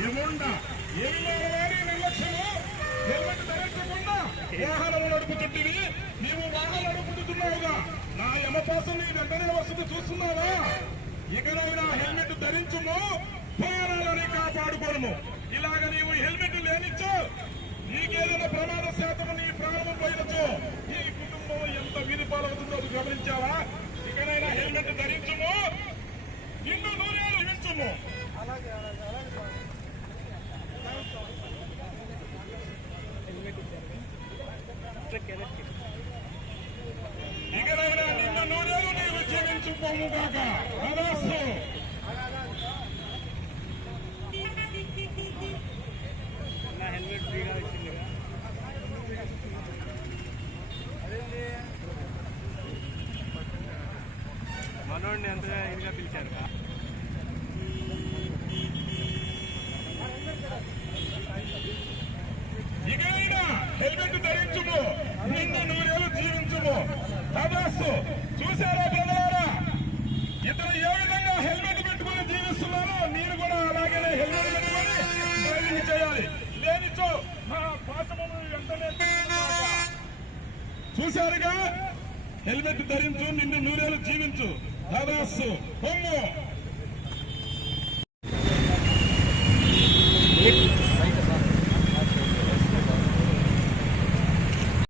ఇవ్వకుండా ఏమీ నిర్లక్ష్యము? హెల్మెట్ ధరించకుండా వాహనం నడుపుతుంటివి? నీవు వాహనం నడుపుతున్నావుగా నా యమపాసం నీ వెంటనే వస్తుంది చూస్తున్నావా? ఇకనైనా హెల్మెట్ ధరించుము ప్రాణాలని కాపాడుకోను ఇలాగ నీవు హెల్మెట్ లేనిచ్చు. నీకేదైనా ప్రమాద శాతం నీ ప్రాణం పోయినచ్చు. నీ కుటుంబం ఎంత విధి పాలవుతుందో గమనించావా? ఇకనైనా నిన్ను నూనెలు నీవు జీవించుకోము కాక అదాసు నా హెల్మెట్ ఫ్రీగా వచ్చింది మనోడిని ఎంతగా ఇదిగా పిలిచారు జీవించుము తదాస్తు చూసారా బ్రదరారా ఇతను ఏ విధంగా హెల్మెట్ పెట్టుకుని జీవిస్తున్నారో నేను కూడా అలాగనే హెల్మెట్ పెట్టుకుని డ్రైవింగ్ చేయాలి. లేనిచో మా పాశమును వెంటనే చూశారుగా? హెల్మెట్ ధరించు నిన్ను నూరేళ్ళు జీవించు. తదాస్తు పొమ్ము